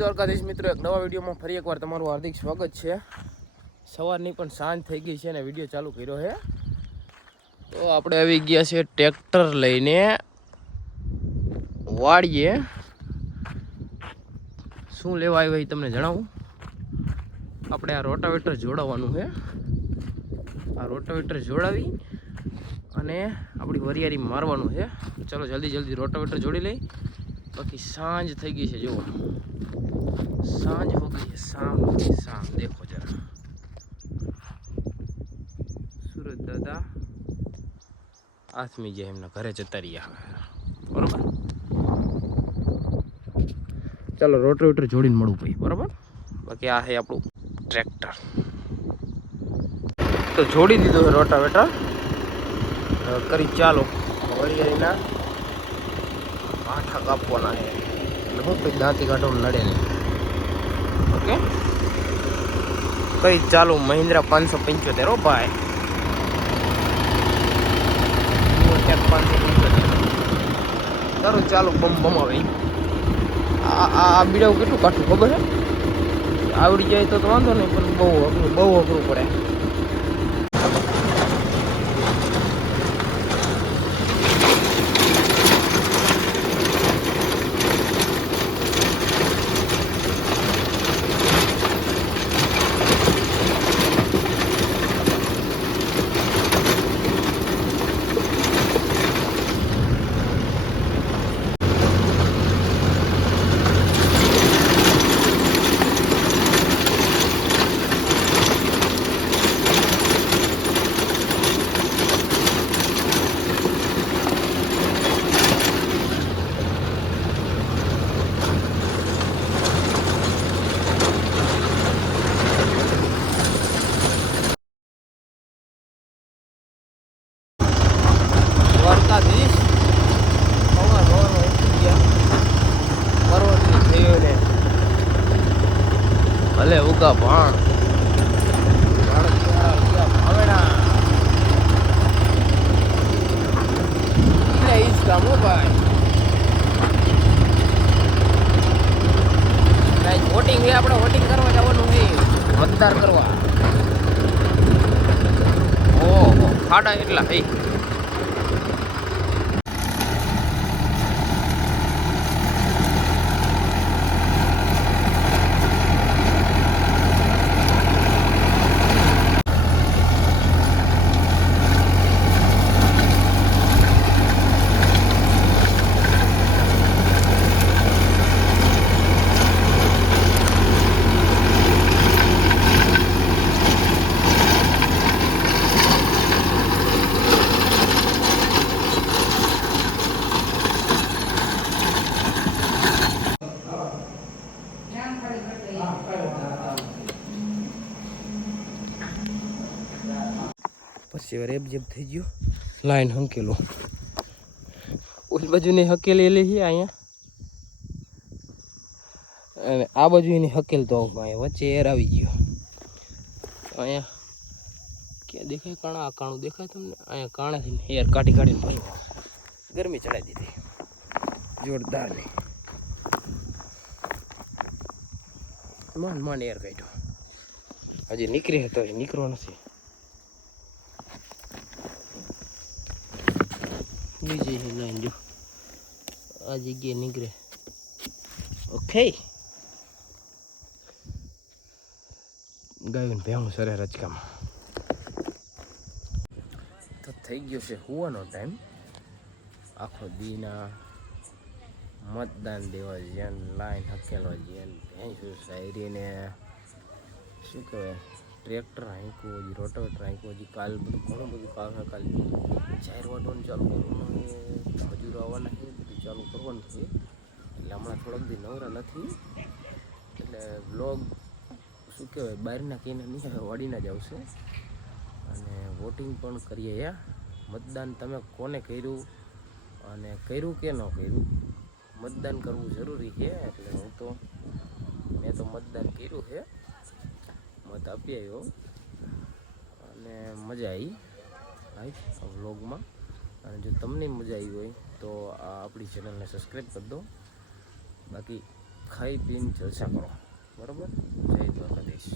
દ્વારકાધીશ મિત્રો, એક નવા વિડીયોમાં ફરી એકવાર તમારું હાર્દિક સ્વાગત છે। સવારની પણ સાંજ થઈ ગઈ છે અને વિડીયો ચાલુ કર્યો છે। તો આપણે આવી ગયા છે ટ્રેક્ટર લઈને વાડીએ। શું લેવા આવ્યા એ તમને જણાવું। આપણે આ રોટાવેટર જોડાવવાનું છે। આ રોટાવેટર જોડાવી અને આપણી વરિયાળી મારવાનું છે। ચલો જલ્દી રોટાવેટર જોડી લઈ, બાકી સાંજ થઈ ગઈ છે। જુઓ सांझ हो गई है, शाम देखो जरा सूरज दादा आसमी जे एमना घरे जता रह्या बराबर। चलो रोटावेटर जोड़ीने मळुं भाई बराबर। बाकी आ है आपणुं ट्रेक्टर तो जोड़ी दीधुं है रोटावेटर। करी चालो वरियाळीना आठा कापवाना है એટલે હું પછી દાંતી કાઢવાનું નડે નહીં। ओके कई चालू महिंद्रा 575 हो भाई, 575 करो चालू बम बमावे। आ बीड़ा केटलुं काठुं खबर है, आवड़ी जाए तो वांधो नहीं, पण बहु अघरू पड़े। भले उगा भाण काम हो भाई। वोटिंग है, આપણે વોટિંગ કરવા જવાનું છે, મતદાર કરવા। ઓહો ખાડા એટલા હે। પછી રેબ જેબ થઈ ગયો, લાઈન હંકેલો ઓલી બાજુ ની હકેલેલી છે અહીંયા, અને આ બાજુ એની હકેલ તો અહીંયા વચ્ચે એર આવી ગયો। અહીંયા ક્યાં દેખાય કાણા, કાણું દેખાય તમને? અહીંયા કાણાથી એર કાઢીને ભર્યો, ગરમી ચડાવી દીધી જોરદાર ની। માંડ એર કાઢ્યો, હજી નીકળી તો નીકળવો નથી। બીજી લાઈન જો આ જગ્યાએ નીકળે। ઓકે ગાયું ભેહું સરે રચકામાં તો થઈ ગયો છે હુવાનો ટાઈમ। આખો દીના મતદાન દેવા જ્યાં લાઈન હકેલવા જ્યાં ભેંસું સાયરીને શું કહેવાય ટ્રેક્ટર હાંક્યું, હજી રોટાવેટર હાંક્યું, હજી કાલ બધું ઘણું બધું કામ છે। કાલ જાહેર વાટવાનું ચાલુ કરવાનું, મજૂરો આવવાના છે, બધું ચાલુ કરવાનું છે। એટલે હમણાં થોડાક દી નવરા નથી, એટલે બ્લોગ શું કહેવાય બહારના કહીને નહીં આવે, વાડીના જ આવશે। અને વોટિંગ પણ કરીએ। મતદાન તમે કોને કર્યું અને કર્યું કે ન કર્યું, મતદાન કરવું જરૂરી છે। એટલે મેં તો મતદાન કર્યું છે, મત આપી આવ્યો અને મજા આવી આ વ્લોગમાં। અને જો તમને મજા આવી હોય તો આ આપણી ચેનલને સબસ્ક્રાઈબ કરી દો। બાકી ખાઈ પીને જલસા કરો. બરાબર, જય દ્વારકાધીશ.